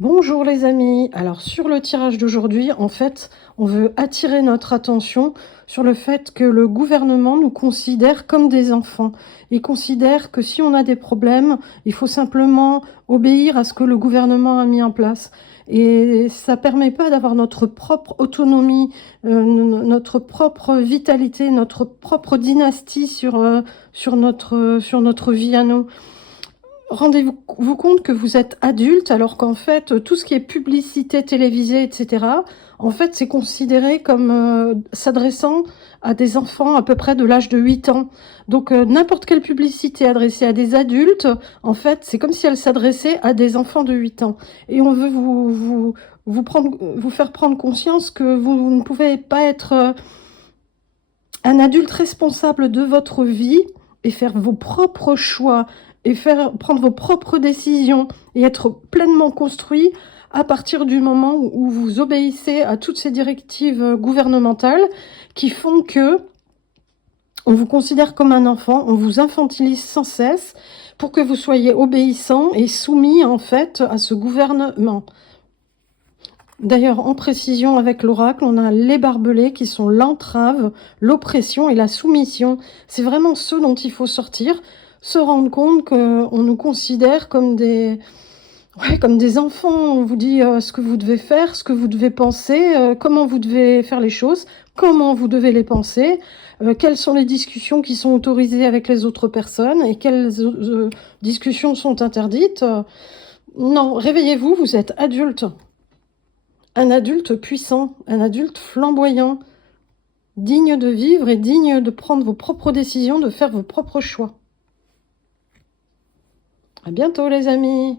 Bonjour les amis. Alors sur le tirage d'aujourd'hui, en fait, on veut attirer notre attention sur le fait que le gouvernement nous considère comme des enfants. Il considère que si on a des problèmes, il faut simplement obéir à ce que le gouvernement a mis en place. Et ça permet pas d'avoir notre propre autonomie, notre propre vitalité, notre propre dynastie sur notre vie à nous. Rendez-vous compte que vous êtes adulte alors qu'en fait, tout ce qui est publicité télévisée, etc., en fait, c'est considéré comme s'adressant à des enfants à peu près de l'âge de 8 ans. Donc, n'importe quelle publicité adressée à des adultes, en fait, c'est comme si elle s'adressait à des enfants de 8 ans. Et on veut vous faire prendre conscience que vous ne pouvez pas être un adulte responsable de votre vie et faire vos propres choix et prendre vos propres décisions et être pleinement construit à partir du moment où vous obéissez à toutes ces directives gouvernementales qui font que on vous considère comme un enfant, on vous infantilise sans cesse pour que vous soyez obéissant et soumis en fait à ce gouvernement. D'ailleurs, en précision avec l'oracle, on a les barbelés qui sont l'entrave, l'oppression et la soumission. C'est vraiment ce dont il faut sortir, se rendre compte qu'on nous considère comme des enfants. On vous dit ce que vous devez faire, ce que vous devez penser, comment vous devez faire les choses, comment vous devez les penser, quelles sont les discussions qui sont autorisées avec les autres personnes et quelles discussions sont interdites. Non, réveillez-vous, vous êtes adulte. Un adulte puissant, un adulte flamboyant, digne de vivre et digne de prendre vos propres décisions, de faire vos propres choix. À bientôt les amis!